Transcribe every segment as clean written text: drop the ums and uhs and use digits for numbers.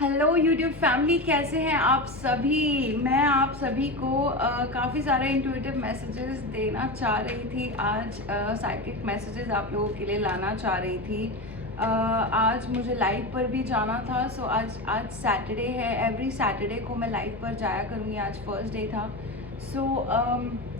Hello YouTube family, कैसे हैं आप सभी। मैं आप सभी को काफ़ी सारे इंट्यूटिव मैसेजेस देना चाह रही थी। आज साइकिक मैसेजेस आप लोगों के लिए लाना चाह रही थी। आज मुझे लाइव पर भी जाना था। सो आज सैटरडे है। एवरी सैटरडे को मैं लाइव पर जाया करूँगी। आज फर्स्ट डे था। सो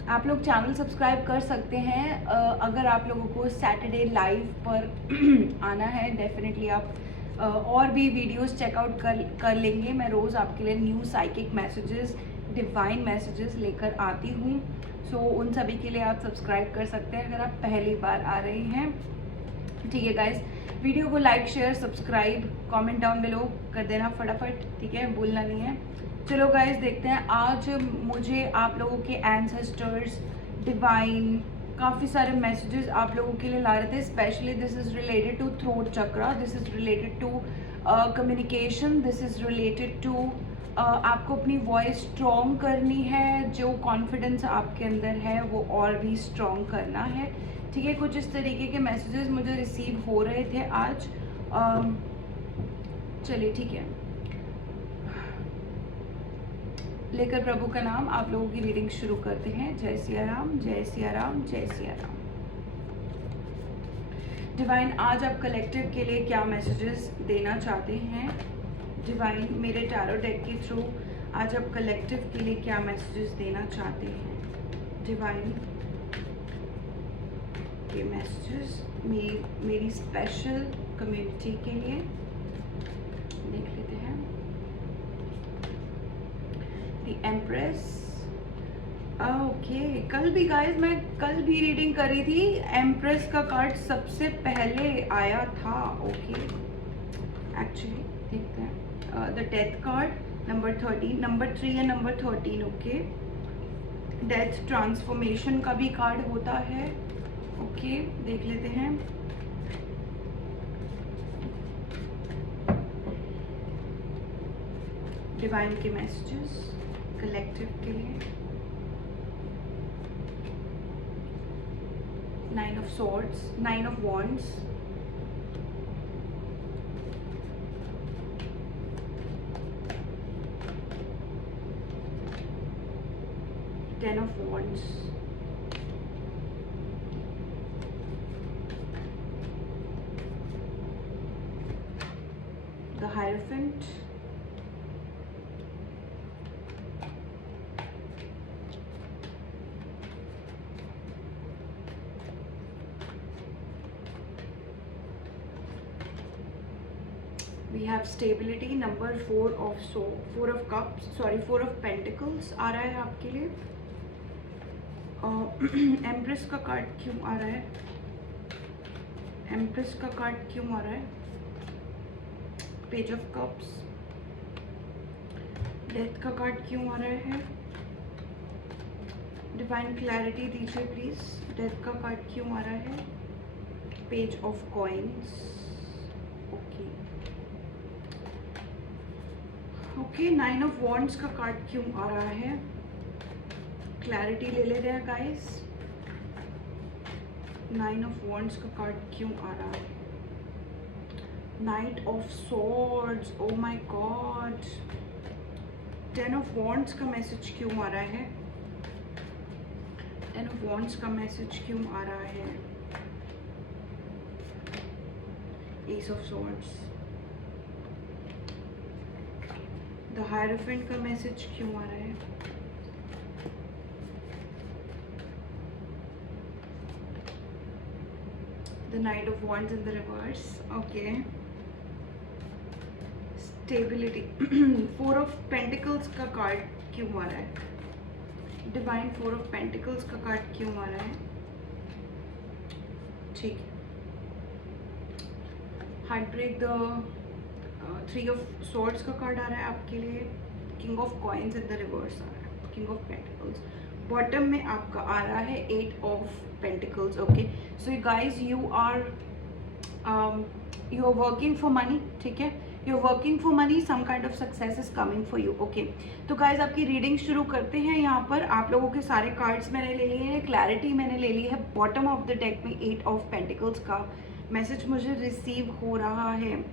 आप लोग चैनल सब्सक्राइब कर सकते हैं। अगर आप लोगों को सैटरडे लाइव पर आना है, डेफिनेटली आप और भी वीडियोस चेकआउट कर लेंगे। मैं रोज़ आपके लिए new psychic messages, divine messages लेकर आती हूँ। सो उन सभी के लिए आप सब्सक्राइब कर सकते हैं अगर आप पहली बार आ रहे हैं। ठीक है गाइस, वीडियो को like, share, subscribe, comment down below कर देना फटाफट। ठीक है, भूलना नहीं है। चलो गाइस, देखते हैं। आज मुझे आप लोगों के एंसेस्टर्स, डिवाइन, काफ़ी सारे मैसेजेस आप लोगों के लिए ला रहे थे। Specially this is related to throat chakra, this is related to communication, this is related to आपको अपनी वॉइस स्ट्रॉन्ग करनी है। जो कॉन्फिडेंस आपके अंदर है वो और भी स्ट्रॉन्ग करना है। ठीक है, कुछ इस तरीके के मैसेजेस मुझे रिसीव हो रहे थे आज। चलिए ठीक है, लेकर प्रभु का नाम आप लोगों की रीडिंग शुरू करते हैं। जय सिया राम, जय सिया राम, जय सिया राम। डिवाइन, आज आप कलेक्टिव के लिए क्या मैसेजेस देना चाहते हैं? डिवाइन, मेरे टैरो डेक के थ्रू आज आप कलेक्टिव के लिए क्या मैसेजेस देना चाहते हैं? डिवाइन के मैसेजेस मेरी स्पेशल कम्युनिटी के लिए देख लेते हैं। The empress. ओके, कल भी गाइस, मैं कल भी रीडिंग करी थी। एम्प्रेस का कार्ड सबसे पहले आया था। ओके, एक्चुअली देखते हैं। The death card number 13, number 3 या नंबर 13। ओके, डेथ ट्रांसफॉर्मेशन का भी कार्ड होता है। ओके, देख लेते हैं। डिवाइन के मैसेजेस कलेक्टिव के लिए। 9 of swords, 9 of wands, Ten of wands, the Hierophant, we have stability, number 4 of cups, sorry 4 of pentacles आ रहा है आपके लिए। एम्प्रेस का कार्ड क्यों आ रहा है? एम्प्रेस का कार्ड क्यों आ रहा है? Page of cups. डेथ का कार्ड क्यों आ रहा है? डिवाइन क्लैरिटी दीजिए प्लीज। डेथ का कार्ड क्यों आ रहा है? Page of coins. Okay, 9 of wands का कार्ड क्यों आ रहा है? क्लैरिटी ले लेते हैं गाइस। 9 ऑफ वॉन्ड्स का कार्ड क्यों आ रहा है? Night of swords, oh my God. 10 of wands का मैसेज क्यों आ रहा है? 10 ऑफ वॉन्ड्स का मैसेज क्यों आ रहा है? Ace of swords. The hierophant का मैसेज क्यों आ रहा है? The knight of wands in the reverse. Okay, stability. 4 of pentacles का कार्ड क्यों आ रहा है? डिवाइन, 4 ऑफ पेंटिकल्स का कार्ड क्यों आ रहा है? ठीक है। Heartbreak, the 3 of swords का कार्ड आ रहा है आपके लिए। King of coins in the reverse आ रहा है। किंग ऑफ पेंटिकल्स बॉटम में आपका आ रहा है 8 of pentacles. Okay, so guys, you are working for money. ठीक है, you are working for money, some kind of success is coming for you. Okay, तो गाइज आपकी रीडिंग शुरू करते हैं। यहाँ पर आप लोगों के सारे कार्ड्स मैंने ले लिए हैं, क्लैरिटी मैंने ले ली है। बॉटम ऑफ द डेक में 8 ऑफ पेंटिकल्स का मैसेज मुझे रिसीव हो रहा है।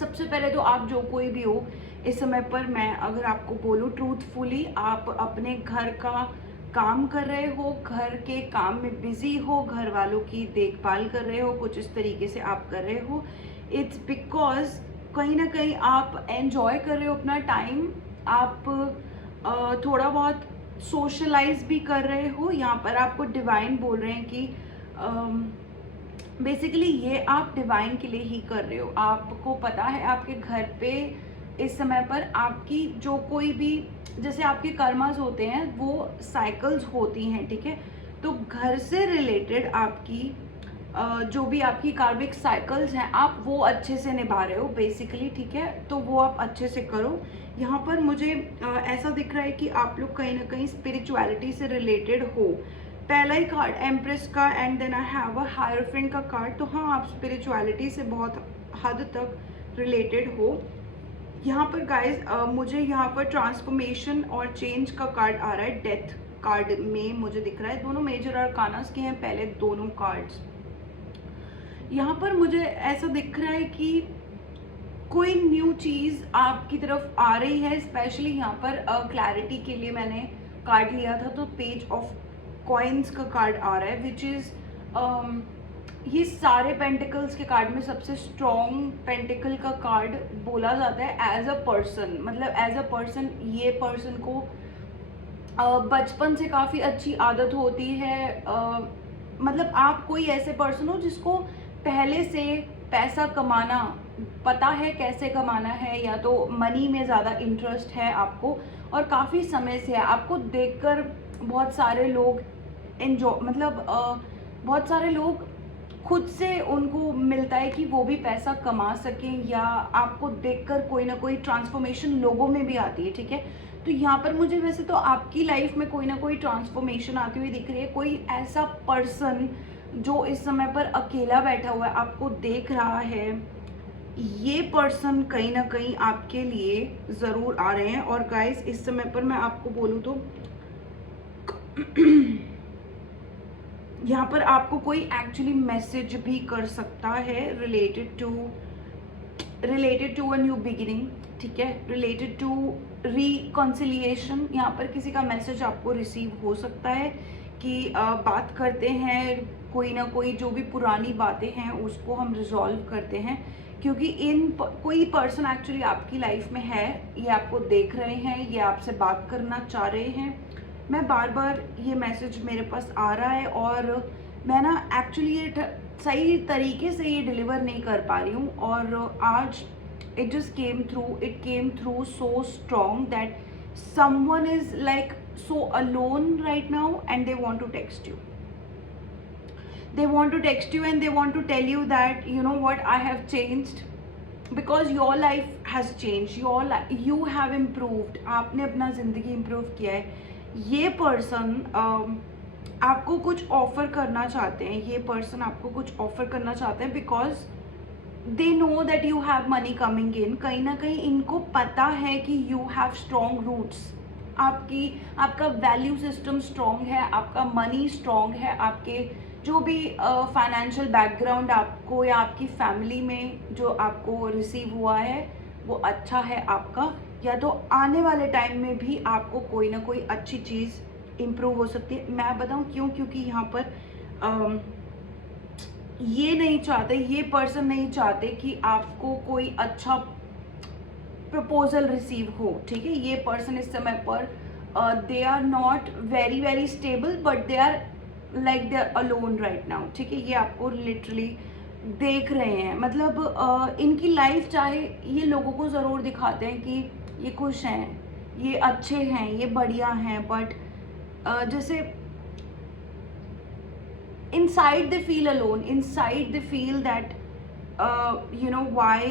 सबसे पहले तो आप जो कोई भी हो इस समय पर, मैं अगर आपको बोलूँ ट्रूथफुली, आप अपने घर का काम कर रहे हो, घर के काम में बिजी हो, घर वालों की देखभाल कर रहे हो, कुछ इस तरीके से आप कर रहे हो। इट्स बिकॉज कहीं ना कहीं आप एंजॉय कर रहे हो अपना टाइम, आप थोड़ा बहुत सोशलाइज भी कर रहे हो। यहाँ पर आपको डिवाइन बोल रहे हैं कि बेसिकली ये आप डिवाइन के लिए ही कर रहे हो। आपको पता है आपके घर पे इस समय पर आपकी जो कोई भी, जैसे आपके कर्मास होते हैं वो साइकिल्स होती हैं, ठीक है। तो घर से रिलेटेड आपकी जो भी आपकी कार्मिक साइकिल्स हैं आप वो अच्छे से निभा रहे हो बेसिकली, ठीक है। तो वो आप अच्छे से करो। यहाँ पर मुझे ऐसा दिख रहा है कि आप लोग कहीं ना कहीं स्पिरिचुअलिटी से रिलेटेड हो। पहला ही कार्ड एम्प्रेस का and then I have a hierophant का कार्ड। तो हाँ, आप स्पिरिचुअलिटी से बहुत हद तक रिलेटेड हो। यहाँ पर गाइज मुझे यहाँ पर ट्रांसफॉर्मेशन और चेंज का कार्ड आ रहा है। डेथ कार्ड में मुझे दिख रहा है, दोनों मेजर अरकानास के हैं पहले दोनों कार्ड्स। यहाँ पर मुझे ऐसा दिख रहा है कि कोई न्यू चीज़ आपकी तरफ आ रही है। स्पेशली यहाँ पर क्लैरिटी के लिए मैंने कार्ड लिया था, तो पेज ऑफ कॉइन्स का कार्ड आ रहा है, विच इज़ ये सारे पेंटिकल्स के कार्ड में सबसे स्ट्रॉन्ग पेंटिकल का कार्ड बोला जाता है एज अ पर्सन। मतलब एज अ पर्सन, ये पर्सन को बचपन से काफ़ी अच्छी आदत होती है। मतलब आप कोई ऐसे पर्सन हो जिसको पहले से पैसा कमाना पता है, कैसे कमाना है, या तो मनी में ज़्यादा इंटरेस्ट है आपको, और काफ़ी समय से है। आपको देखकर बहुत सारे लोग मतलब बहुत सारे लोग खुद से उनको मिलता है कि वो भी पैसा कमा सकें, या आपको देखकर कोई ना कोई ट्रांसफॉर्मेशन लोगों में भी आती है, ठीक है। तो यहाँ पर मुझे वैसे तो आपकी लाइफ में कोई ना कोई ट्रांसफॉर्मेशन आती हुई दिख रही है। कोई ऐसा पर्सन जो इस समय पर अकेला बैठा हुआ है, आपको देख रहा है, ये पर्सन कहीं ना कहीं आपके लिए ज़रूर आ रहे हैं। और गाइस इस समय पर मैं आपको बोलूँ तो यहाँ पर आपको कोई एक्चुअली मैसेज भी कर सकता है related to a new beginning, ठीक है, रिलेटेड टू रिकॉन्सिलिएशन। यहाँ पर किसी का मैसेज आपको रिसीव हो सकता है कि बात करते हैं, कोई ना कोई जो भी पुरानी बातें हैं उसको हम रिजॉल्व करते हैं, क्योंकि कोई पर्सन एक्चुअली आपकी लाइफ में है, ये आपको देख रहे हैं, ये आपसे बात करना चाह रहे हैं। मैं बार बार ये मैसेज मेरे पास आ रहा है और मैं ना एक्चुअली ये सही तरीके से ये डिलीवर नहीं कर पा रही हूँ, और आज it just came through so strong that someone is like so alone right now and they want to text you. They want to text you and they want to tell you that, you know what, I have changed because your life has changed, you have improved, आपने अपना ज़िंदगी improve किया है। ये person आपको कुछ offer करना चाहते हैं, ये पर्सन आपको कुछ ऑफर करना चाहते हैं because they know that you have money coming in. कहीं ना कहीं इनको पता है कि यू हैव स्ट्रॉन्ग रूट्स, आपका वैल्यू सिस्टम स्ट्रॉन्ग है, आपका मनी स्ट्रॉन्ग है, आपके जो भी फाइनेंशियल बैकग्राउंड आपको या आपकी फैमिली में जो आपको रिसीव हुआ है वो अच्छा है आपका, या तो आने वाले टाइम में भी आपको कोई ना कोई अच्छी चीज़ इम्प्रूव हो सकती है। मैं बताऊँ क्यों, क्योंकि यहाँ पर ये नहीं चाहते, ये पर्सन नहीं चाहते कि आपको कोई अच्छा प्रपोजल रिसीव हो, ठीक है। ये पर्सन इस समय पर they are not very stable but they are like they are alone right now, ठीक है। ये आपको लिटरली देख रहे हैं, मतलब इनकी लाइफ चाहे ये लोगों को ज़रूर दिखाते हैं कि ये खुश हैं, ये अच्छे हैं, ये बढ़िया हैं, बट जैसे inside they feel alone, inside they feel that you know why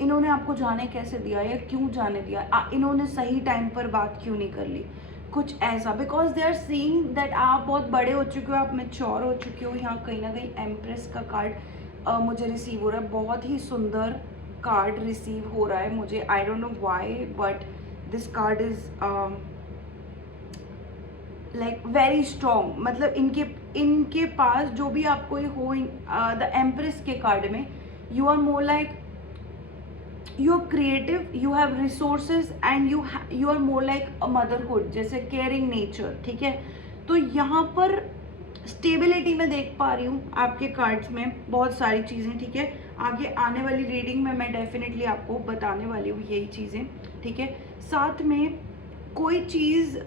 इन्होंने आपको जाने कैसे दिया या क्यों जाने दिया, इन्होंने सही टाइम पर बात क्यों नहीं कर ली, कुछ ऐसा। Because they are seeing that आप बहुत बड़े हो चुके हो, आप मैच्योर हो चुके हो। यहाँ कहीं ना कहीं एम्प्रेस का कार्ड मुझे रिसीव हो रहा है, बहुत ही सुंदर कार्ड रिसीव हो रहा है मुझे। I don't know why but this card is like very strong. मतलब इनके पास जो भी आपको हो, द एम्प्रेस के कार्ड में you are more like you are creative, you have resources and you are more like a motherhood, जैसे केयरिंग नेचर, ठीक है। तो यहाँ पर स्टेबिलिटी में देख पा रही हूँ आपके कार्ड्स में बहुत सारी चीज़ें, ठीक है। आगे आने वाली रीडिंग में मैं डेफिनेटली आपको बताने वाली हूँ यही चीज़ें, ठीक है। साथ में कोई चीज़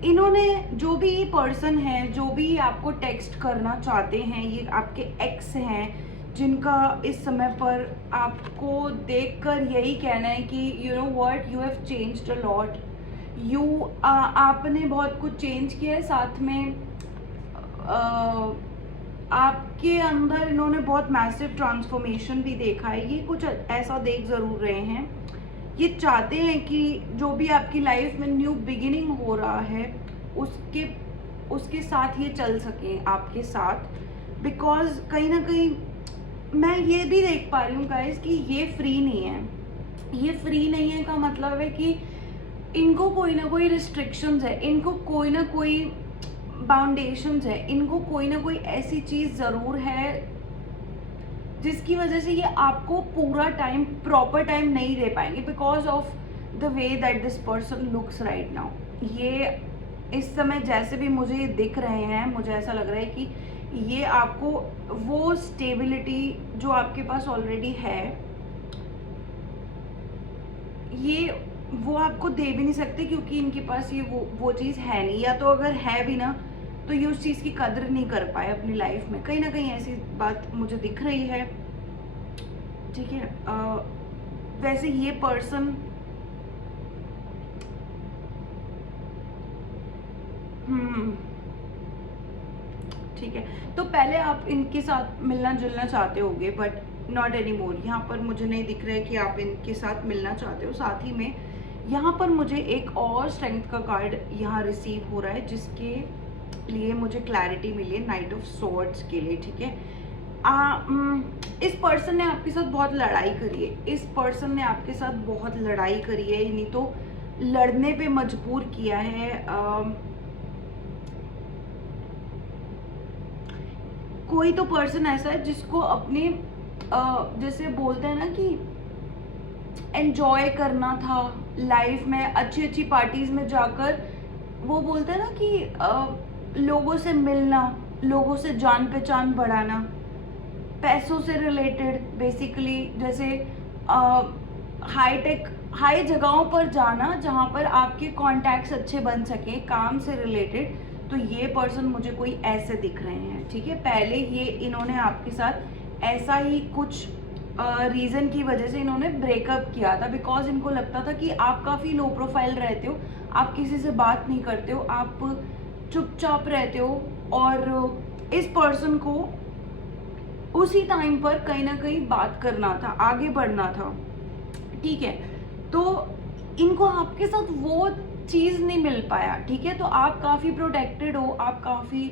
इन्होंने, जो भी पर्सन है, जो भी आपको टेक्स्ट करना चाहते हैं, ये आपके एक्स हैं जिनका इस समय पर आपको देखकर यही कहना है कि you know what, you have changed a lot, आपने बहुत कुछ चेंज किया है। साथ में आपके अंदर इन्होंने बहुत मैसिव ट्रांसफॉर्मेशन भी देखा है, ये कुछ ऐसा देख ज़रूर रहे हैं। ये चाहते हैं कि जो भी आपकी लाइफ में न्यू बिगिनिंग हो रहा है उसके साथ ये चल सके आपके साथ, बिकॉज कहीं ना कहीं मैं ये भी देख पा रही हूँ गाइस कि ये फ्री नहीं है। ये फ्री नहीं है का मतलब है कि इनको कोई ना कोई रिस्ट्रिक्शंस है, इनको कोई ना कोई बाउंडेशंस है, इनको कोई ना कोई ऐसी चीज़ ज़रूर है जिसकी वजह से ये आपको पूरा टाइम, प्रॉपर टाइम नहीं दे पाएंगे, because of the way that this person looks right now. ये इस समय जैसे भी मुझे ये दिख रहे हैं, मुझे ऐसा लग रहा है कि ये आपको वो स्टेबिलिटी जो आपके पास ऑलरेडी है, ये वो आपको दे भी नहीं सकते, क्योंकि इनके पास ये वो चीज़ है नहीं, या तो अगर है भी ना तो ये उस चीज़ की कदर नहीं कर पाए अपनी लाइफ में। कहीं ना कहीं ऐसी बात मुझे दिख रही है, ठीक है। वैसे ये पर्सन ठीक है, तो पहले आप इनके साथ मिलना जुलना चाहते होगे, बट नॉट एनी मोर। यहाँ पर मुझे नहीं दिख रहा है कि आप इनके साथ मिलना चाहते हो। साथ ही में यहाँ पर मुझे एक और स्ट्रेंथ का कार्ड यहाँ रिसीव हो रहा है, जिसके लिए मुझे क्लैरिटी मिली है नाइट ऑफ स्वॉर्ड्स के लिए, ठीक है। इस पर्सन ने आपके साथ बहुत लड़ाई करी है, इस पर्सन ने आपके साथ बहुत लड़ाई करी है, नहीं तो लड़ने पे मजबूर किया है। कोई तो पर्सन ऐसा है जिसको अपने जैसे बोलते हैं ना कि एंजॉय करना था लाइफ में, अच्छी अच्छी पार्टीज में जाकर, वो बोलते हैं ना कि लोगों से मिलना, लोगों से जान पहचान बढ़ाना, पैसों से रिलेटेड बेसिकली, जैसे हाई जगहों पर जाना जहाँ पर आपके कॉन्टैक्ट्स अच्छे बन सके काम से रिलेटेड। तो ये पर्सन मुझे कोई ऐसे दिख रहे हैं, ठीक है। पहले ये इन्होंने आपके साथ ऐसा ही कुछ रीज़न की वजह से इन्होंने ब्रेकअप किया था, बिकॉज इनको लगता था कि आप काफ़ी लो प्रोफाइल रहते हो, आप किसी से बात नहीं करते हो, आप चुपचाप रहते हो, और इस पर्सन को उसी टाइम पर कहीं ना कहीं बात करना था, आगे बढ़ना था, ठीक है। तो इनको आपके साथ वो चीज़ नहीं मिल पाया, ठीक है। तो आप काफ़ी प्रोटेक्टेड हो, आप काफ़ी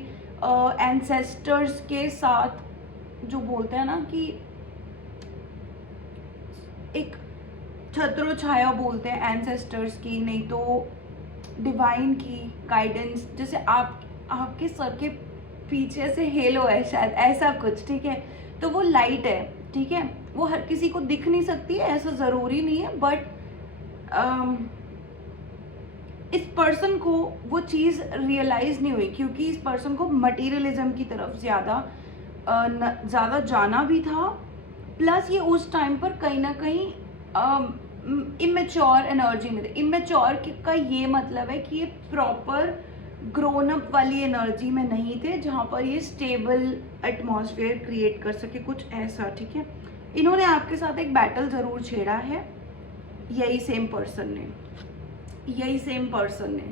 एंसेस्टर्स के साथ, जो बोलते हैं ना कि एक छत्रो छाया बोलते हैं एंसेस्टर्स की, नहीं तो डिवाइन की गाइडेंस, जैसे आपके सर के पीछे से हेलो है शायद, ऐसा कुछ, ठीक है। तो वो लाइट है, ठीक है, वो हर किसी को दिख नहीं सकती है, ऐसा ज़रूरी नहीं है, बट इस पर्सन को वो चीज़ रियलाइज़ नहीं हुई, क्योंकि इस पर्सन को मटीरियलिज्म की तरफ ज़्यादा जाना भी था, प्लस ये उस टाइम पर कहीं ना कहीं इमेच्योर एनर्जी में थे। इमेच्योर का ये मतलब है कि ये प्रॉपर ग्रोन अप वाली एनर्जी में नहीं थे, जहाँ पर ये स्टेबल एटमॉस्फेयर क्रिएट कर सके, कुछ ऐसा, ठीक है। इन्होंने आपके साथ एक बैटल ज़रूर छेड़ा है, यही सेम पर्सन ने,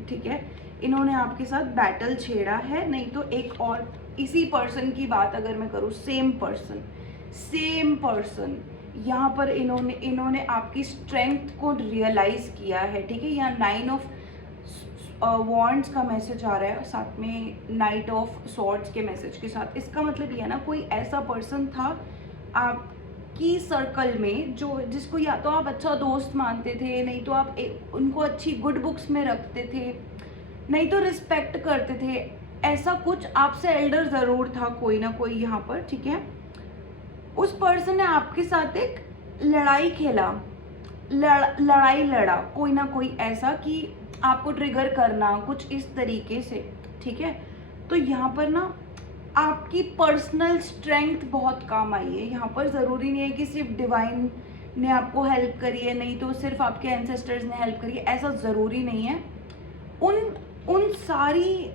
ठीक है। इन्होंने आपके साथ बैटल छेड़ा है, नहीं तो एक और इसी पर्सन की बात अगर मैं करूँ, सेम पर्सन यहाँ पर इन्होंने आपकी स्ट्रेंथ को रियलाइज़ किया है, ठीक है। यहाँ 9 ऑफ वॉन्ड्स का मैसेज आ रहा है, साथ में नाइट ऑफ स्वॉर्ड्स के मैसेज के साथ। इसका मतलब ये है ना, कोई ऐसा पर्सन था आपकी सर्कल में जिसको या तो आप अच्छा दोस्त मानते थे, नहीं तो आप उनको अच्छी गुड बुक्स में रखते थे, नहीं तो रिस्पेक्ट करते थे, ऐसा कुछ आपसे एल्डर ज़रूर था कोई ना कोई यहाँ पर, ठीक है। उस पर्सन ने आपके साथ एक लड़ाई खेला, लड़ाई लड़ा कोई ना कोई ऐसा कि आपको ट्रिगर करना कुछ इस तरीके से, ठीक है। तो यहाँ पर ना आपकी पर्सनल स्ट्रेंथ बहुत काम आई है। यहाँ पर ज़रूरी नहीं है कि सिर्फ डिवाइन ने आपको हेल्प करी है, नहीं तो सिर्फ आपके एंसेस्टर्स ने हेल्प करी है, ऐसा ज़रूरी नहीं है। उन उन सारी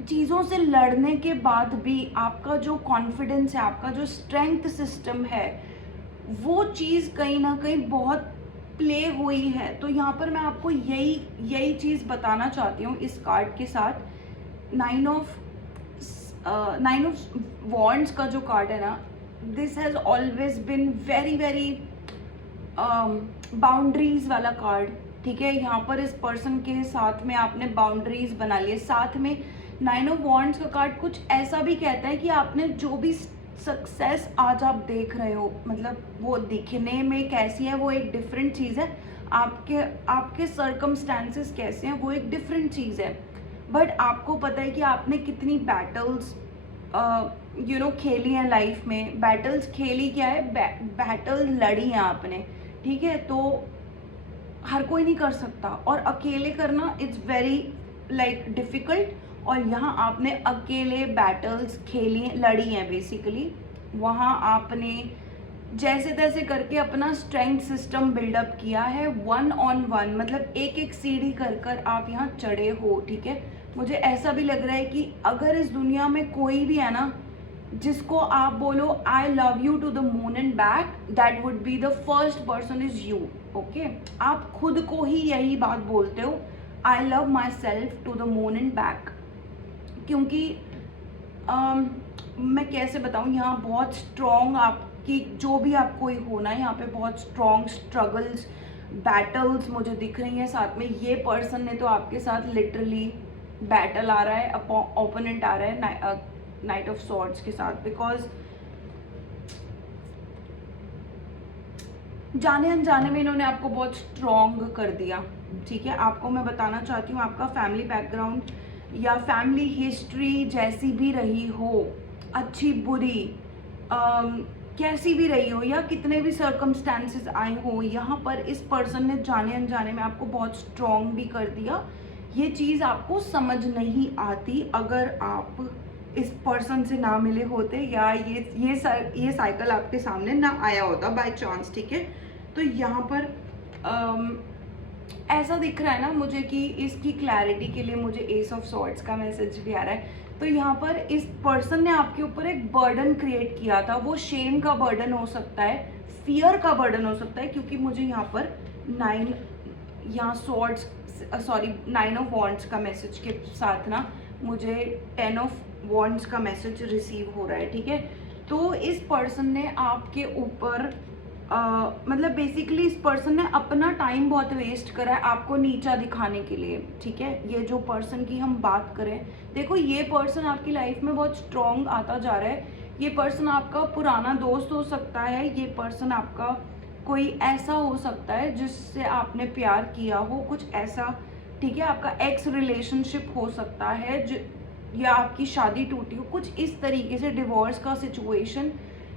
चीज़ों से लड़ने के बाद भी आपका जो कॉन्फिडेंस है, आपका जो स्ट्रेंथ सिस्टम है, वो चीज़ कहीं ना कहीं बहुत प्ले हुई है। तो यहाँ पर मैं आपको यही चीज़ बताना चाहती हूँ इस कार्ड के साथ। नाइन ऑफ वॉन्ड्स का जो कार्ड है ना, this has always been very very boundaries वाला कार्ड, ठीक है। यहाँ पर इस पर्सन के साथ में आपने बाउंड्रीज बना लिए। साथ में 9 ऑफ वॉन्ड्स का कार्ड कुछ ऐसा भी कहता है कि आपने जो भी सक्सेस आज आप देख रहे हो, मतलब वो दिखने में कैसी है वो एक डिफरेंट चीज़ है, आपके सर्कमस्टांसेस कैसे हैं वो एक डिफरेंट चीज़ है। बट आपको पता है कि आपने कितनी बैटल्स खेली हैं लाइफ में। बैटल्स खेली क्या है, बैटल्स लड़ी हैं आपने, ठीक है। तो हर कोई नहीं कर सकता, और अकेले करना इट्स वेरी डिफ़िकल्ट। और यहाँ आपने अकेले बैटल्स खेली लड़ी हैं बेसिकली। वहाँ आपने जैसे तैसे करके अपना स्ट्रेंथ सिस्टम बिल्डअप किया है, 1 on 1, मतलब एक एक सीढ़ी कर आप यहाँ चढ़े हो, ठीक है। मुझे ऐसा भी लग रहा है कि अगर इस दुनिया में कोई भी है ना जिसको आप बोलो I love you to the moon and back, that would be the first person is you, okay. आप खुद को ही यही बात बोलते हो, I love myself to the moon and back. क्योंकि मैं कैसे बताऊँ, यहाँ बहुत स्ट्रॉन्ग आपकी जो भी आपको होना है, यहाँ पे बहुत स्ट्रॉन्ग स्ट्रगल्स बैटल्स मुझे दिख रही हैं। साथ में ये पर्सन ने तो आपके साथ लिटरली बैटल आ रहा है, ओपोनेंट आ रहा है नाइट ऑफ सॉर्ड्स के साथ, बिकॉज जाने अनजाने में इन्होंने आपको बहुत स्ट्रॉन्ग कर दिया, ठीक है। आपको मैं बताना चाहती हूँ आपका फैमिली बैकग्राउंड या फैमिली हिस्ट्री जैसी भी रही हो, अच्छी बुरी कैसी भी रही हो, या कितने भी सर्कमस्टांसेस आए हो, यहाँ पर इस पर्सन ने जाने अनजाने में आपको बहुत स्ट्रॉन्ग भी कर दिया। ये चीज़ आपको समझ नहीं आती अगर आप इस पर्सन से ना मिले होते, या ये साइकिल आपके सामने ना आया होता बाय चांस, ठीक है। तो यहाँ पर ऐसा दिख रहा है ना मुझे कि इसकी क्लैरिटी के लिए मुझे एस ऑफ सॉर्ड्स का मैसेज भी आ रहा है। तो यहाँ पर इस पर्सन ने आपके ऊपर एक बर्डन क्रिएट किया था, वो शेम का बर्डन हो सकता है, फियर का बर्डन हो सकता है, क्योंकि मुझे यहाँ पर 9 ऑफ वॉन्ड्स का मैसेज के साथ ना मुझे 10 ऑफ वॉन्ड्स का मैसेज रिसीव हो रहा है, ठीक है। तो इस पर्सन ने आपके ऊपर मतलब बेसिकली इस पर्सन ने अपना टाइम बहुत वेस्ट करा है आपको नीचा दिखाने के लिए, ठीक है। ये जो पर्सन की हम बात करें, देखो ये पर्सन आपकी लाइफ में बहुत स्ट्रॉन्ग आता जा रहा है। ये पर्सन आपका पुराना दोस्त हो सकता है, ये पर्सन आपका कोई ऐसा हो सकता है जिससे आपने प्यार किया हो, कुछ ऐसा, ठीक है। आपका एक्स रिलेशनशिप हो सकता है या आपकी शादी टूटी हो, कुछ इस तरीके से डिवोर्स का सिचुएशन,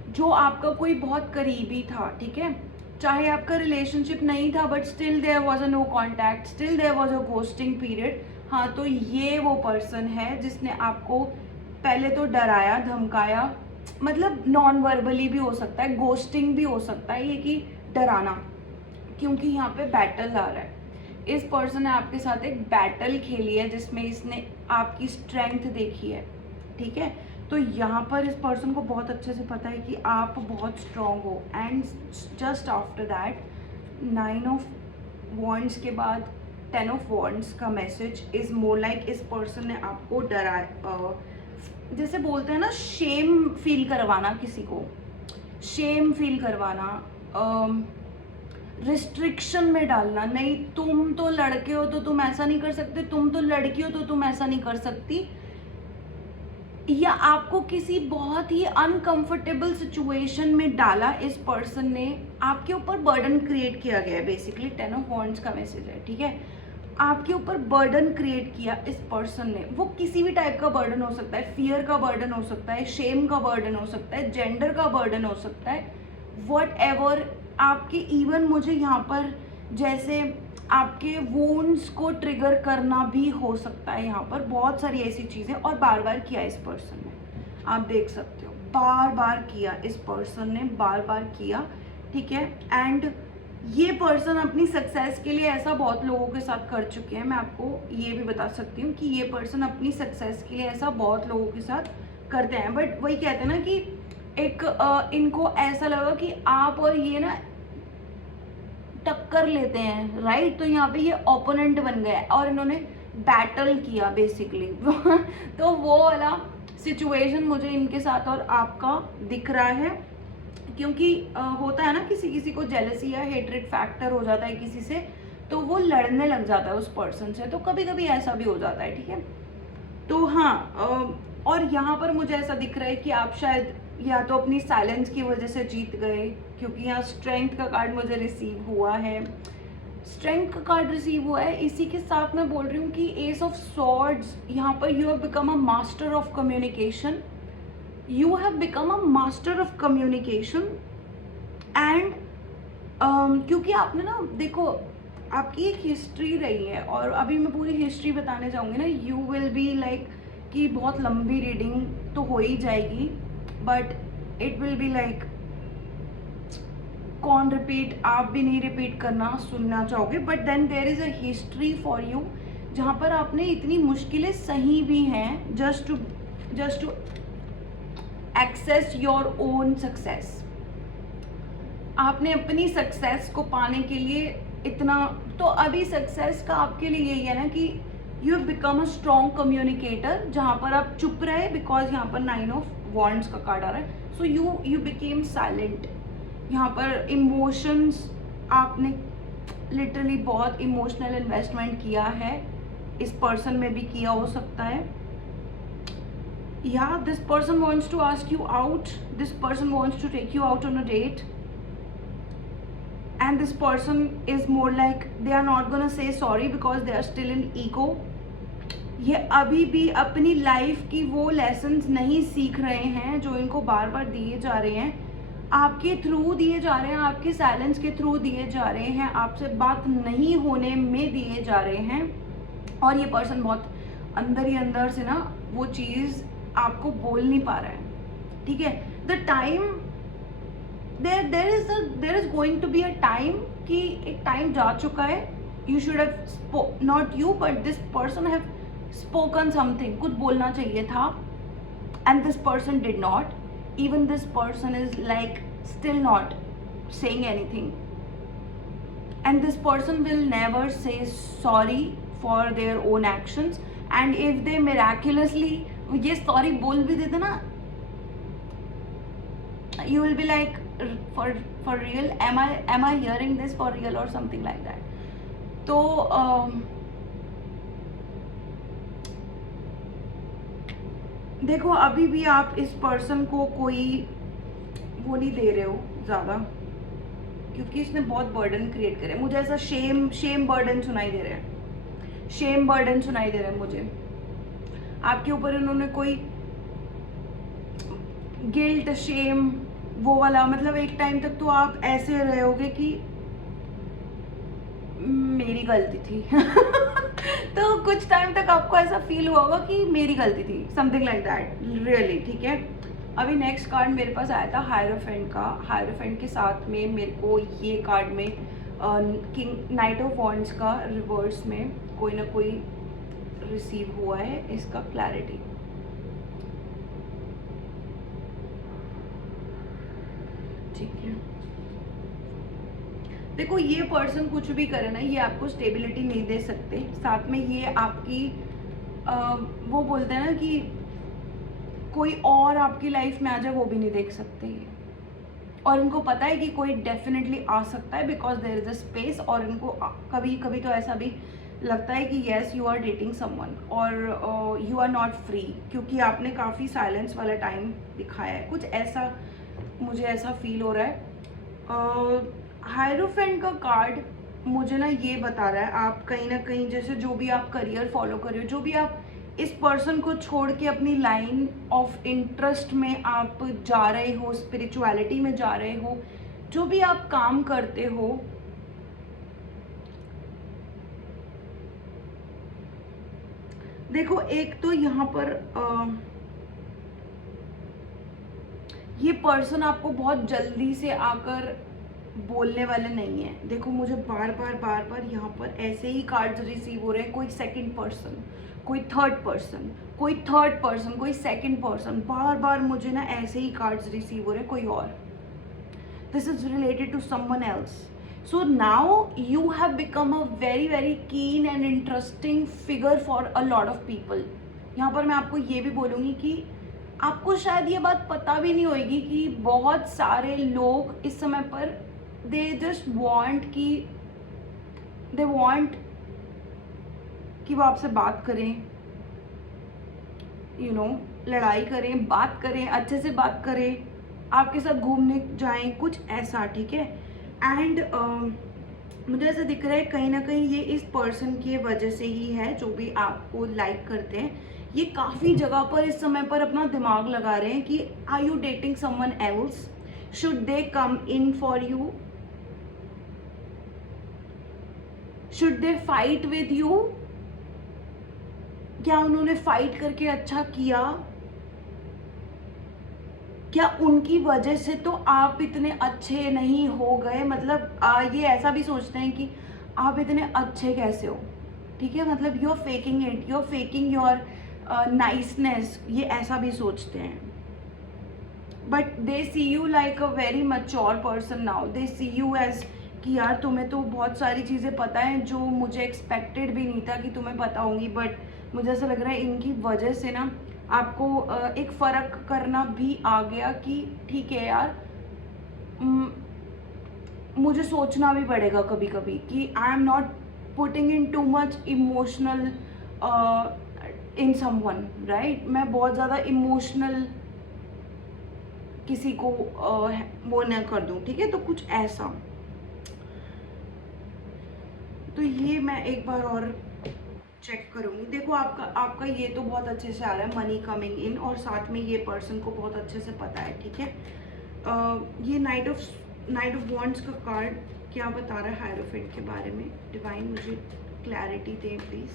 जो आपका कोई बहुत करीबी था, ठीक है। चाहे आपका रिलेशनशिप नहीं था but still there was a no contact, still there was a ghosting period. हाँ, तो ये वो पर्सन है जिसने आपको पहले तो डराया धमकाया, मतलब नॉन वर्बली भी हो सकता है, घोस्टिंग भी हो सकता है, ये कि डराना, क्योंकि यहाँ पे बैटल आ रहा है। इस पर्सन ने आपके साथ एक बैटल खेली है जिसमें इसने आपकी स्ट्रेंथ देखी है, ठीक है। तो यहाँ पर इस पर्सन को बहुत अच्छे से पता है कि आप बहुत स्ट्रॉन्ग हो, and just after that 9 of wands के बाद 10 ऑफ वॉन्ड्स का मैसेज इज़ मोर लाइक इस पर्सन ने आपको डराया, जैसे बोलते हैं ना शेम फील करवाना, किसी को शेम फील करवाना, रिस्ट्रिक्शन में डालना, नहीं तुम तो लड़के हो तो तुम ऐसा नहीं कर सकते, तुम तो लड़की हो तो तुम ऐसा नहीं कर सकती, या आपको किसी बहुत ही अनकंफर्टेबल सिचुएशन में डाला इस पर्सन ने, आपके ऊपर बर्डन क्रिएट किया गया है। बेसिकली 10 ऑफ वॉन्ड्स का मैसेज है, ठीक है। आपके ऊपर बर्डन क्रिएट किया इस पर्सन ने, वो किसी भी टाइप का बर्डन हो सकता है, फियर का बर्डन हो सकता है, शेम का बर्डन हो सकता है, जेंडर का बर्डन हो सकता है, वट एवर आपके, इवन मुझे यहाँ पर जैसे आपके वोन्स को ट्रिगर करना भी हो सकता है। यहाँ पर बहुत सारी ऐसी चीज़ें, और बार बार किया इस पर्सन ने, आप देख सकते हो बार बार किया इस पर्सन ने, बार बार किया, ठीक है। एंड ये पर्सन अपनी सक्सेस के लिए ऐसा बहुत लोगों के साथ कर चुके हैं। मैं आपको ये भी बता सकती हूँ कि ये पर्सन अपनी सक्सेस के लिए ऐसा बहुत लोगों के साथ करते हैं, बट वही कहते हैं ना कि एक इनको ऐसा लगा कि आप और ये ना टक्कर लेते हैं, राइट। तो यहाँ पे ये ओपोनेंट बन गया और इन्होंने बैटल किया बेसिकली तो वो वाला सिचुएशन मुझे इनके साथ और आपका दिख रहा है, क्योंकि होता है ना किसी किसी को जेलसी या हेट्रेड फैक्टर हो जाता है किसी से, तो वो लड़ने लग जाता है उस पर्सन से। तो कभी कभी ऐसा भी हो जाता है, ठीक है। तो हाँ, और यहाँ पर मुझे ऐसा दिख रहा है कि आप शायद या तो अपनी साइलेंस की वजह से जीत गए, क्योंकि यहाँ स्ट्रेंथ का कार्ड मुझे रिसीव हुआ है, स्ट्रेंथ का कार्ड रिसीव हुआ है। इसी के साथ मैं बोल रही हूँ कि एस ऑफ सॉर्ड्स, यहाँ पर you have become a master of communication, you have become a master of communication. And क्योंकि आपने ना, देखो आपकी एक हिस्ट्री रही है, और अभी मैं पूरी हिस्ट्री बताने जाऊँगी ना, यू विल बी लाइक कि बहुत लंबी रीडिंग तो हो ही जाएगी, but it will be like कौन रिपीट, आप भी नहीं रिपीट करना सुनना चाहोगे, but then there is a history for you, जहाँ पर आपने इतनी मुश्किलें सही भी हैं just to access your own success. आपने अपनी सक्सेस को पाने के लिए इतना, तो अभी सक्सेस का आपके लिए यही है ना कि you have become a strong communicator, जहाँ पर आप चुप रहे, बिकॉज यहाँ पर 9 ऑफ वॉन्ड्स का कार्ड आ रहा है। So you became silent. यहाँ पर इमोशंस, आपने लिटरली बहुत इमोशनल इन्वेस्टमेंट किया है, इस पर्सन में भी किया हो सकता है। या this person wants to ask you out, this person wants to take you out on a date, and this person is more like they are not gonna say sorry because they are still in ego। ये अभी भी अपनी life की वो lessons नहीं सीख रहे हैं जो इनको बार बार दिए जा रहे हैं, आपके थ्रू दिए जा रहे हैं, आपके साइलेंस के थ्रू दिए जा रहे हैं, आपसे बात नहीं होने में दिए जा रहे हैं। और ये पर्सन बहुत अंदर ही अंदर से ना वो चीज़ आपको बोल नहीं पा रहा है, ठीक है। The time there is going to be a time कि एक टाइम जा चुका है, you should have not you but this person have spoken something, कुछ बोलना चाहिए था, and this person did not, even this person is like still not saying anything, and this person will never say sorry for their own actions, and if they miraculously ये sorry बोल भी देते ना, you will be like for real, am I hearing this for real or something like that। तो देखो अभी भी आप इस पर्सन को कोई वो नहीं दे रहे हो ज़्यादा, क्योंकि इसने बहुत बर्डन क्रिएट करे, मुझे ऐसा शेम बर्डन सुनाई दे रहा है, शेम बर्डन सुनाई दे रहा है मुझे आपके ऊपर। इन्होंने कोई गिल्ट, शेम, वो वाला, मतलब एक टाइम तक तो आप ऐसे रहोगे कि मेरी गलती थी तो कुछ टाइम तक आपको ऐसा फील हुआ होगा कि मेरी गलती थी, समथिंग लाइक दैट, रियली, ठीक है। अभी नेक्स्ट कार्ड मेरे पास आया था हायरोफेंट का। हायरोफेंट के साथ में मेरे को ये कार्ड में किंग नाइट ऑफ वॉन्ड्स का रिवर्स में कोई ना कोई रिसीव हुआ है, इसका क्लैरिटी। ठीक है, देखो ये पर्सन कुछ भी करे ना, ये आपको स्टेबिलिटी नहीं दे सकते, साथ में ये आपकी वो बोलते हैं ना कि कोई और आपकी लाइफ में आ जाए वो भी नहीं देख सकते ये, और इनको पता है कि कोई डेफिनेटली आ सकता है because there is a space, और इनको कभी कभी तो ऐसा भी लगता है कि yes you are dating someone और यू आर नॉट फ्री, क्योंकि आपने काफ़ी साइलेंस वाला टाइम दिखाया है, कुछ ऐसा मुझे ऐसा फील हो रहा है। हायरोफेंट का कार्ड मुझे ना ये बता रहा है आप कहीं ना कहीं, जैसे जो भी आप करियर फॉलो कर रहे हो, जो भी आप इस पर्सन को छोड़ के अपनी लाइन ऑफ इंटरेस्ट में आप जा रहे हो, स्पिरिचुअलिटी में जा रहे हो, जो भी आप काम करते हो, देखो एक तो यहाँ पर ये पर्सन आपको बहुत जल्दी से आकर बोलने वाले नहीं है। देखो मुझे बार बार यहाँ पर ऐसे ही कार्ड्स रिसीव हो रहे हैं, कोई सेकंड पर्सन, कोई थर्ड पर्सन, कोई थर्ड पर्सन, कोई सेकंड पर्सन, बार बार मुझे ना ऐसे ही कार्ड्स रिसीव हो रहे हैं, कोई और। This is related to someone else. So now you have become a very keen and interesting figure for a lot of people. यहाँ पर मैं आपको ये भी बोलूँगी कि आपको शायद ये बात पता भी नहीं होगी कि बहुत सारे लोग इस समय पर दे जस्ट वांट कि वो आपसे बात करें, you know, लड़ाई करें, बात करें, अच्छे से बात करें, आपके साथ घूमने जाएं, कुछ ऐसा, ठीक है। एंड मुझे ऐसा दिख रहा है कहीं ना कहीं ये इस पर्सन की वजह से ही है, जो भी आपको लाइक करते हैं। ये काफ़ी जगह पर इस समय पर अपना दिमाग लगा रहे हैं कि are you dating someone else, should they come in for you, should they fight with you, क्या उन्होंने फाइट करके अच्छा किया, क्या उनकी वजह से तो आप इतने अच्छे नहीं हो गए। मतलब ये ऐसा भी सोचते हैं कि आप इतने अच्छे कैसे हो, ठीक है। मतलब you are faking it, you are faking your niceness, ये ऐसा भी सोचते हैं। But they see you like a very mature person now, they see you as कि यार तुम्हें तो बहुत सारी चीज़ें पता हैं जो मुझे एक्सपेक्टेड भी नहीं था कि तुम्हें पता होंगी। बट मुझे ऐसा लग रहा है इनकी वजह से ना आपको एक फ़र्क करना भी आ गया कि ठीक है यार, मुझे सोचना भी पड़ेगा कभी कभी कि I am not putting in too much emotional in someone, right. मैं बहुत ज़्यादा इमोशनल किसी को वो न कर दूँ, ठीक है। तो कुछ ऐसा, तो ये मैं एक बार और चेक करूँगी। देखो आपका ये तो बहुत अच्छे से आ रहा है, मनी कमिंग इन, और साथ में ये पर्सन को बहुत अच्छे से पता है, ठीक है। ये नाइट ऑफ वॉन्ड्स का कार्ड क्या बता रहा है हायरोफेंट के बारे में? डिवाइन मुझे क्लैरिटी दे please.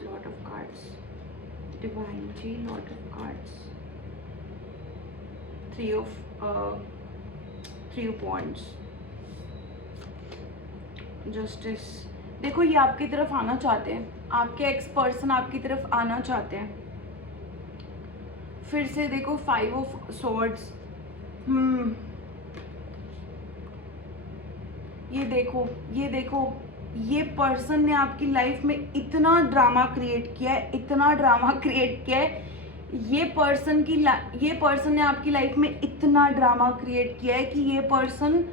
Lot of cards divine ji, lot of cards, three of wands, justice. देखो ये आपकी तरफ आना चाहते हैं, आपके एक्स पर्सन आपकी तरफ आना चाहते हैं। फिर से देखो 5 ऑफ सॉर्ड्स, ये देखो ये पर्सन ने आपकी लाइफ में इतना ड्रामा क्रिएट किया है, इतना ड्रामा क्रिएट किया है। ये पर्सन ने आपकी लाइफ में इतना ड्रामा क्रिएट किया है कि ये पर्सन,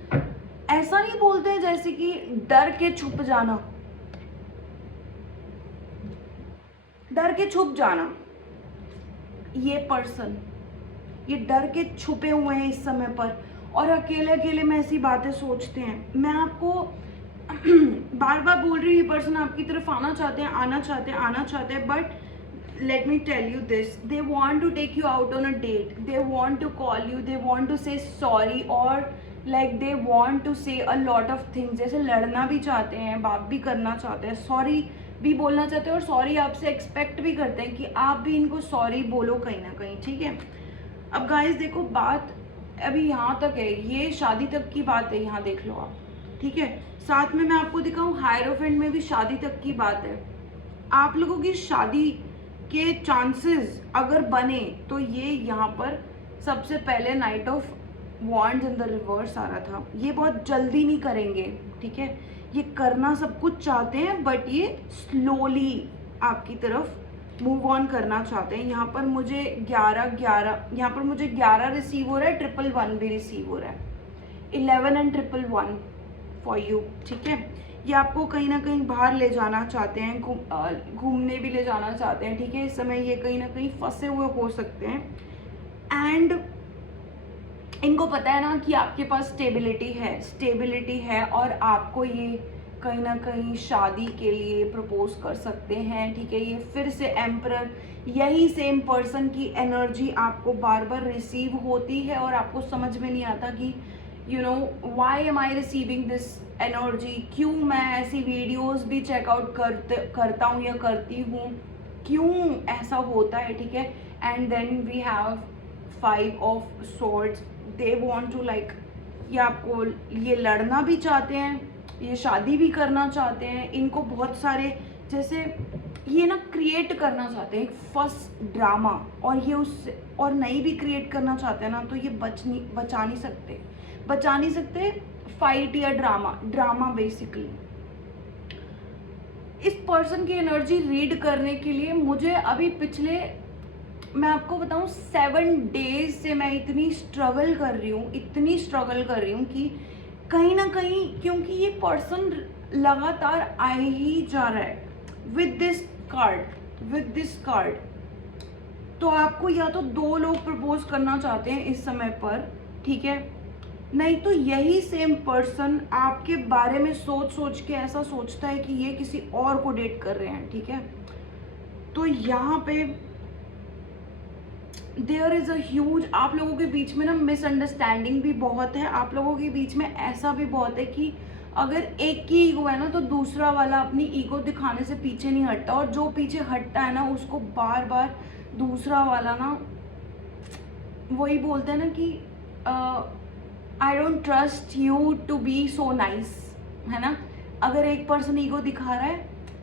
ऐसा नहीं बोलते हैं जैसे कि डर के छुप जाना, डर के छुप जाना। ये पर्सन ये डर के छुपे हुए हैं इस समय पर, और अकेले अकेले में ऐसी बातें सोचते हैं। मैं आपको बार बार बोल रही हूँ, ये पर्सन आपकी तरफ आना चाहते हैं, but let me tell you this, they want to take you out on a date, they want to call you, they want to say sorry, और like they want to say a lot of things. जैसे लड़ना भी चाहते हैं, बात भी करना चाहते हैं, सॉरी भी बोलना चाहते हैं, और सॉरी आपसे एक्सपेक्ट भी करते हैं कि आप भी इनको सॉरी बोलो कहीं ना कहीं, ठीक है। अब गाइस देखो, बात अभी यहाँ तक है, ये शादी तक की बात है, यहाँ देख लो आप, ठीक है। साथ में मैं आपको दिखाऊं, हायरोफेंट में भी शादी तक की बात है। आप लोगों की शादी के चांसेस अगर बने तो ये यहाँ पर सबसे पहले knight of wands in the reverse आ रहा था। ये बहुत जल्दी नहीं करेंगे, ठीक है। ये करना सब कुछ चाहते हैं, बट ये स्लोली आपकी तरफ मूव ऑन करना चाहते हैं। यहाँ पर मुझे 11 रिसीव हो रहा है, 111 भी रिसीव हो रहा है, 11 एंड 111 फॉर यू, ठीक है। ये आपको कहीं ना कहीं बाहर ले जाना चाहते हैं, घूमने भी ले जाना चाहते हैं, ठीक है। इस समय ये कहीं ना कहीं फंसे हुए हो सकते हैं, एंड इनको पता है ना कि आपके पास स्टेबिलिटी है, और आपको ये कहीं ना कहीं शादी के लिए प्रपोज कर सकते हैं, ठीक है। ये फिर से एम्परर, यही सेम पर्सन की एनर्जी आपको बार बार रिसीव होती है और आपको समझ में नहीं आता कि you know why am I receiving this energy, क्यों मैं ऐसी वीडियोस भी चेकआउट करता हूँ या करती हूँ, क्यों ऐसा होता है, ठीक है। And then we have 5 of swords, they want to like, ये आपको, ये लड़ना भी चाहते हैं, ये शादी भी करना चाहते हैं, इनको बहुत सारे जैसे ये ना क्रिएट करना चाहते हैं एक फर्स्ट ड्रामा, और ये उससे और नई भी क्रिएट करना चाहते हैं ना, तो ये बचा नहीं सकते फाइट या ड्रामा बेसिकली। इस पर्सन की एनर्जी रीड करने के लिए मुझे अभी पिछले, मैं आपको बताऊं 7 डेज से मैं इतनी स्ट्रगल कर रही हूँ कि कहीं ना कहीं, क्योंकि ये पर्सन लगातार आ ही जा रहा है विद दिस कार्ड। तो आपको या तो 2 लोग प्रपोज करना चाहते हैं इस समय पर, ठीक है, नहीं तो यही सेम पर्सन आपके बारे में सोच के ऐसा सोचता है कि ये किसी और को डेट कर रहे हैं, ठीक है। तो यहाँ पे देयर इज अ ह्यूज, आप लोगों के बीच में ना मिसअंडरस्टैंडिंग भी बहुत है, आप लोगों के बीच में ऐसा भी बहुत है कि अगर एक की ईगो है ना तो दूसरा वाला अपनी ईगो दिखाने से पीछे नहीं हटता, और जो पीछे हटता है ना उसको बार बार दूसरा वाला ना वही बोलते हैं ना कि I don't trust you to be so nice, है ना। अगर एक पर्सन ईगो दिखा रहा है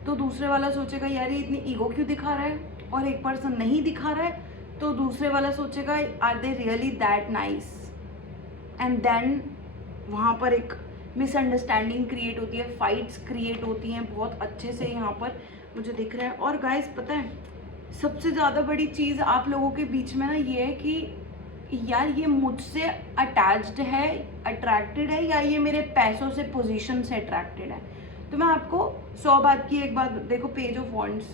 तो दूसरे वाला सोचेगा यार ये इतनी ईगो क्यों दिखा रहा है, और एक पर्सन नहीं दिखा रहा है तो दूसरे वाला सोचेगा are they really that nice, and then वहाँ पर एक मिसअंडरस्टैंडिंग क्रिएट होती है, फाइट्स क्रिएट होती हैं बहुत अच्छे से यहाँ पर मुझे दिख रहा है। और गाइस पता है सबसे ज़्यादा बड़ी चीज़ आप लोगों के बीच में ना ये है कि यार ये मुझसे अटैच्ड है, अट्रैक्टेड है, या ये मेरे पैसों से, पोजीशन से अट्रैक्टेड है। तो मैं आपको 100 बात की एक बात देखो, पेज ऑफ वॉन्ड्स,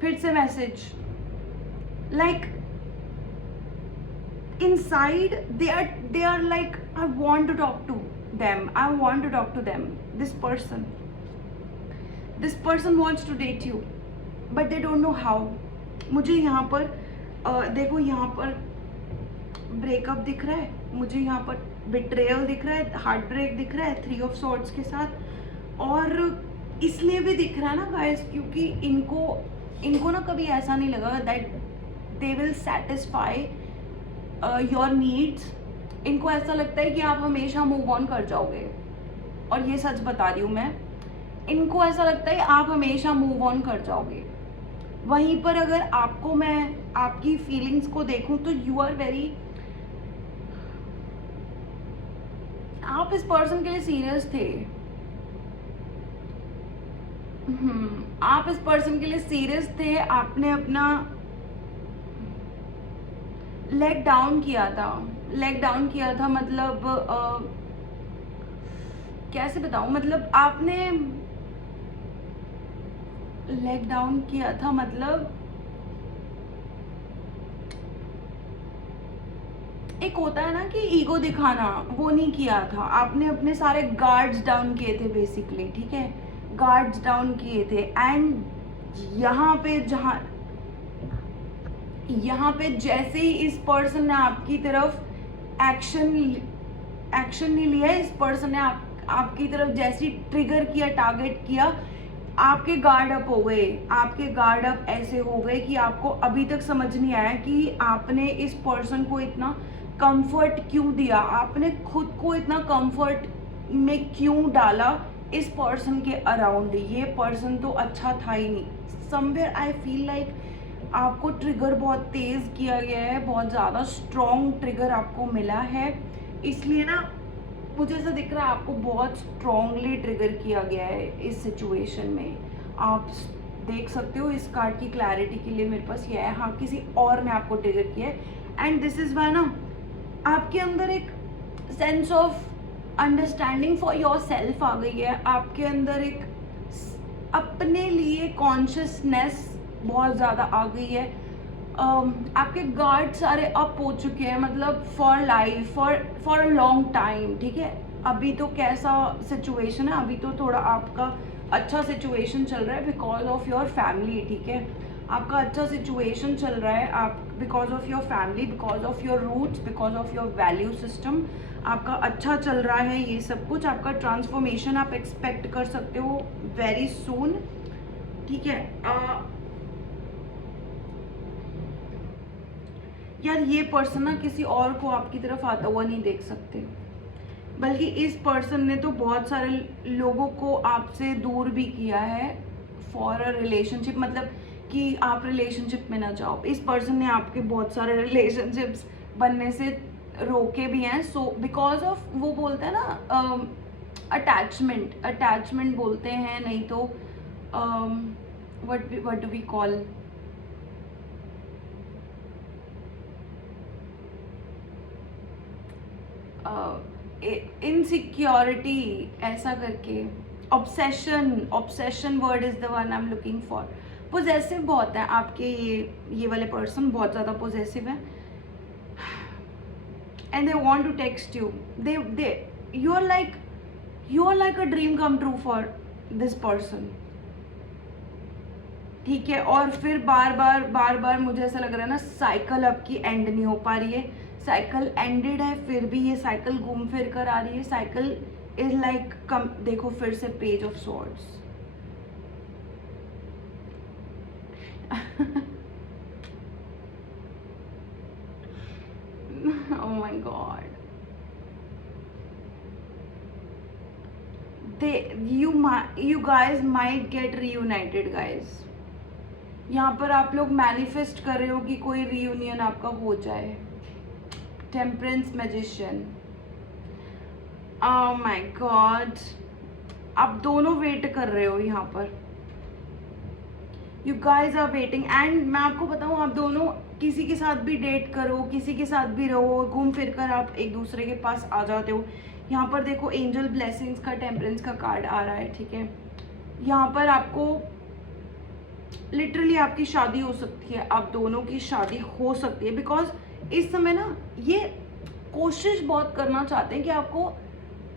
फिर से message, like inside they are like I want to talk to them, this person wants to date you but they don't know how। मुझे यहाँ पर देखो यहाँ पर ब्रेकअप दिख रहा है, मुझे यहाँ पर बिट्रेयल दिख रहा है, हार्ट ब्रेक दिख रहा है 3 ऑफ सॉर्ड्स के साथ, और इसलिए भी दिख रहा है ना गाइस क्योंकि इनको ना कभी ऐसा नहीं लगा that they will satisfy your needs. इनको ऐसा लगता है कि आप हमेशा मूव ऑन कर जाओगे, और ये सच बता रही हूँ मैं, इनको ऐसा लगता है आप हमेशा मूव ऑन कर जाओगे। वहीं पर अगर आपको मैं आपकी फीलिंग्स को देखूं तो यू आर वेरी, आप इस पर्सन के लिए सीरियस थे, आप इस पर्सन के लिए सीरियस थे, आपने अपना लेग डाउन किया था मतलब कैसे बताऊं, मतलब आपने लेग डाउन किया था, मतलब एक होता है ना कि ईगो दिखाना, वो नहीं किया था आपने, अपने सारे गार्ड्स डाउन किए थे बेसिकली, ठीक है, गार्ड्स डाउन किए थे। एंड यहाँ पे जैसे ही इस पर्सन ने आपकी तरफ एक्शन नहीं लिया, इस पर्सन ने आपकी तरफ जैसे ट्रिगर किया, टारगेट किया, आपके गार्ड अप हो गए, आपके गार्ड अप ऐसे हो गए कि आपको अभी तक समझ नहीं आया कि आपने इस पर्सन को इतना कंफर्ट क्यों दिया, आपने खुद को इतना कंफर्ट में क्यों डाला इस पर्सन के अराउंड। ये पर्सन तो अच्छा था ही नहीं। समवेयर आई फील लाइक आपको ट्रिगर बहुत तेज़ किया गया है, बहुत ज़्यादा स्ट्रॉन्ग ट्रिगर आपको मिला है, इसलिए ना मुझे ऐसा दिख रहा है आपको बहुत स्ट्रॉन्गली ट्रिगर किया गया है इस सिचुएशन में। आप देख सकते हो इस कार्ड की क्लैरिटी के लिए मेरे पास ये है, हाँ किसी और ने आपको ट्रिगर किया है। एंड दिस इज़ वाई ना आपके अंदर एक sense of understanding for yourself आ गई है, आपके अंदर एक अपने लिए कॉन्शियसनेस बहुत ज़्यादा आ गई है। आपके गार्ड सारे अप हो चुके हैं, मतलब for life, for a long time, ठीक है। अभी तो कैसा सिचुएशन है, अभी तो थोड़ा आपका अच्छा सिचुएशन चल रहा है बिकॉज ऑफ योर फैमिली, ठीक है। आपका अच्छा सिचुएशन चल रहा है, आप because of your family, because of your roots, because of your value system, आपका अच्छा चल रहा है ये सब कुछ। आपका ट्रांसफॉर्मेशन आप एक्सपेक्ट कर सकते हो वेरी सून, ठीक है। यार ये पर्सन ना किसी और को आपकी तरफ आता हुआ नहीं देख सकते, बल्कि इस पर्सन ने तो बहुत सारे लोगों को आपसे दूर भी किया है फॉर अ रिलेशनशिप, मतलब कि आप रिलेशनशिप में ना जाओ। इस पर्सन ने आपके बहुत सारे रिलेशनशिप्स बनने से रोके भी हैं। सो बिकॉज ऑफ, वो बोलते हैं ना अटैचमेंट बोलते हैं, नहीं तो what do we call, insecurity, ऐसा करके। Obsession word is the one I am looking for. Possessive बहुत है आपके ये वाले पर्सन, बहुत ज़्यादा पोजेसिव है। And they want to text you, they you are like a dream come true for this person, ठीक है। और फिर बार बार मुझे ऐसा लग रहा है ना, साइकिल आपकी एंड नहीं हो पा रही है। साइकिल एंडेड है, फिर भी ये साइकिल घूम फिर कर आ रही है। साइकिल इज लाइक कम, देखो फिर से page of swords. Oh my God. You guys might get reunited, guys. यहाँ पर आप लोग मैनिफेस्ट कर रहे हो कि कोई रियूनियन आपका हो जाए। Temperance magician, oh my god, आप दोनों वेट कर रहे हो यहाँ पर। You guys are waiting. And मैं आपको बताऊँ, आप दोनों किसी के साथ भी डेट करो, किसी के साथ भी रहो, घूम फिर कर आप एक दूसरे के पास आ जाते हो। यहाँ पर देखो एंजल ब्लेसिंग्स का टेम्परेंस का कार्ड आ रहा है, ठीक है। यहाँ पर आपको लिटरली आपकी शादी हो सकती है, आप दोनों की शादी हो सकती है। बिकॉज इस समय ना ये कोशिश बहुत करना चाहते हैं कि आपको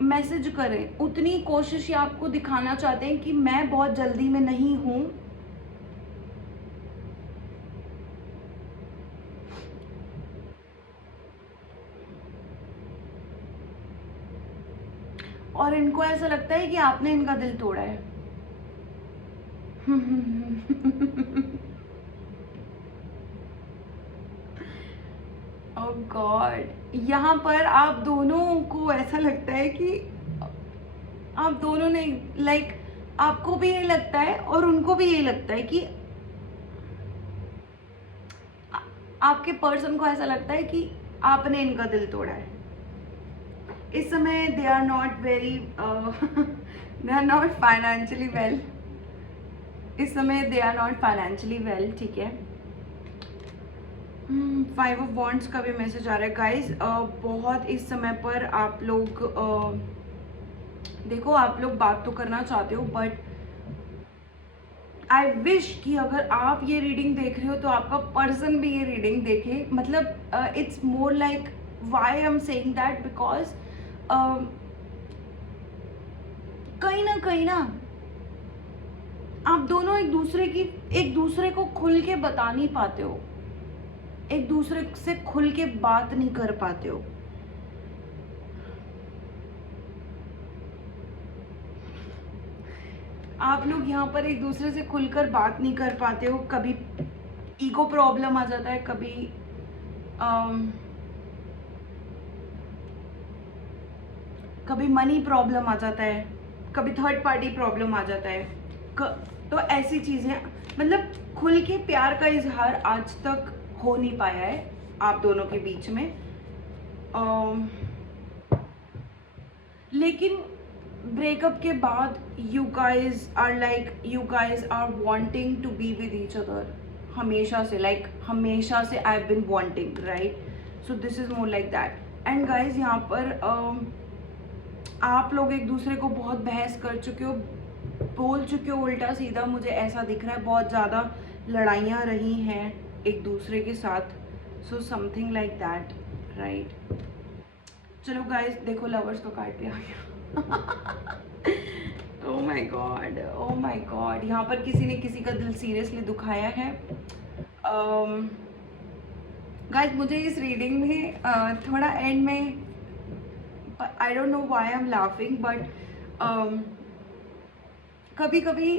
मैसेज करें, उतनी कोशिश ये आपको दिखाना चाहते हैं कि मैं बहुत जल्दी में नहीं हूं। और इनको ऐसा लगता है कि आपने इनका दिल तोड़ा है। ओह गॉड, यहाँ पर आप दोनों को ऐसा लगता है कि आप दोनों ने लाइक आपको भी ये लगता है और उनको भी ये लगता है कि आपके पर्सन को ऐसा लगता है कि आपने इनका दिल तोड़ा है। इस समय they are not very they are not financially well. इस समय they are not financially well, ठीक है। 5 ऑफ वॉन्ड्स का भी मैसेज आ रहा है गाइज। बहुत इस समय पर आप लोग देखो, आप लोग बात तो करना चाहते हो, बट आई विश कि अगर आप ये रीडिंग देख रहे हो तो आपका पर्सन भी ये रीडिंग देखे। मतलब it's more like why I am saying that, because कहीं ना आप दोनों एक दूसरे को खुल के बता नहीं पाते हो, एक दूसरे से खुल के बात नहीं कर पाते हो। आप लोग यहाँ पर एक दूसरे से खुलकर बात नहीं कर पाते हो। कभी ईगो प्रॉब्लम आ जाता है, कभी मनी प्रॉब्लम आ जाता है, कभी थर्ड पार्टी प्रॉब्लम आ जाता है। तो ऐसी चीजें, मतलब खुल के प्यार का इजहार आज तक हो नहीं पाया है आप दोनों के बीच में। लेकिन ब्रेकअप के बाद you guys are wanting to be with each other हमेशा से, हमेशा से I have been wanting, right. So this is more like that. And guys यहाँ पर आप लोग एक दूसरे को बहुत बहस कर चुके हो, बोल चुके हो उल्टा सीधा, मुझे ऐसा दिख रहा है। बहुत ज़्यादा लड़ाइयाँ रही हैं, एक दूसरे के साथ, so something like that, right. चलो गाइस, देखो लवर्स का कार्ड भी आ गया। ओह my God, oh my God, यहाँ पर किसी ने किसी का दिल सीरियसली दुखाया है। गाइस मुझे इस रीडिंग में थोड़ा एंड में, आई don't know why I am laughing, but कभी कभी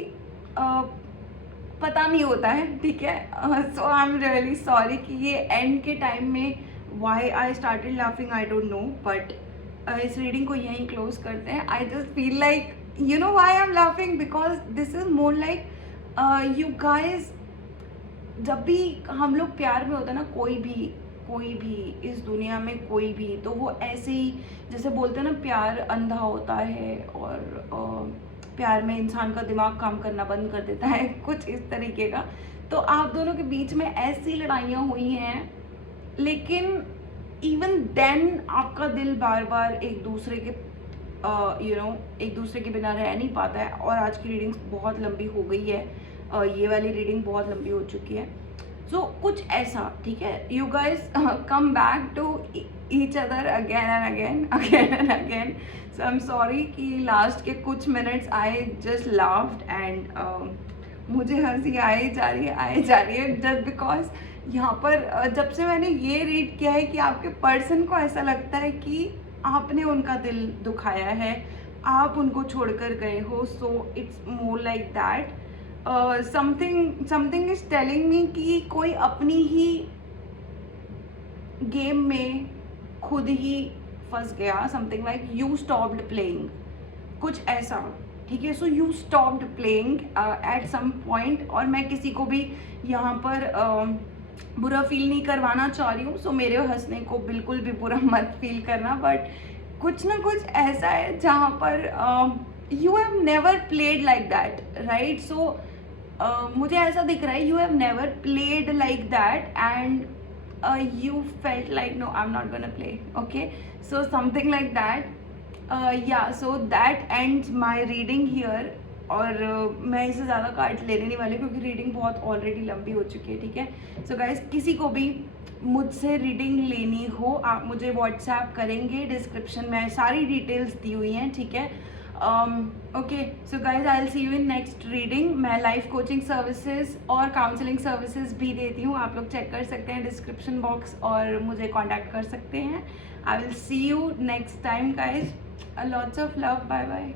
पता नहीं होता है, ठीक है। सो आई एम रियली सॉरी कि ये एंड के टाइम में why I started laughing, I don't no, but इस रीडिंग को यहीं क्लोज करते हैं। I just feel like, you know why I am laughing, because this is more like you guys, जब भी हम लोग प्यार में होते हैं ना, कोई भी इस दुनिया में कोई भी, तो वो ऐसे ही जैसे बोलते हैं ना, प्यार अंधा होता है और प्यार में इंसान का दिमाग काम करना बंद कर देता है, कुछ इस तरीके का। तो आप दोनों के बीच में ऐसी लड़ाइयाँ हुई हैं, लेकिन इवन देन आपका दिल बार बार एक दूसरे के एक दूसरे के बिना रह नहीं पाता है। और आज की रीडिंग बहुत लंबी हो गई है, ये वाली रीडिंग बहुत लंबी हो चुकी है। सो कुछ ऐसा, ठीक है, you guys come back to each other again and again, again and again. So I am sorry कि लास्ट के कुछ minutes I just laughed and मुझे हंसी आई जा रही है जस्ट बिकॉज यहाँ पर जब से मैंने ये रीड किया है कि आपके पर्सन को ऐसा लगता है कि आपने उनका दिल दुखाया है, आप उनको छोड़कर गए हो। So it's more like that, something is telling me कि कोई अपनी ही गेम में खुद ही फंस गया, something like you stopped playing, कुछ ऐसा, ठीक है। So you stopped playing at some point, और मैं किसी को भी यहाँ पर बुरा फील नहीं करवाना चाह रही हूँ। सो मेरे हंसने को बिल्कुल भी बुरा मत फील करना, बट कुछ ना कुछ ऐसा है जहाँ पर you have never played like that, right. So मुझे ऐसा दिख रहा है, you have never played like that and you felt like no, I'm not gonna play, okay, so something like that, yeah, so that ends my reading here। और मैं इसे ज़्यादा card लेने नहीं वाली क्योंकि रीडिंग बहुत ऑलरेडी लंबी हो चुकी है, ठीक है। सो गाइस, किसी को भी मुझसे रीडिंग लेनी हो, आप मुझे व्हाट्सएप करेंगे, डिस्क्रिप्शन में सारी डिटेल्स दी हुई हैं, ठीक है। Okay, so guys I will see you in next reading. मैं लाइफ कोचिंग सर्विसेज और काउंसलिंग सर्विसेज भी देती हूँ, आप लोग चेक कर सकते हैं डिस्क्रिप्शन बॉक्स और मुझे कांटेक्ट कर सकते हैं। I will see you next time guys, lots of love, bye bye.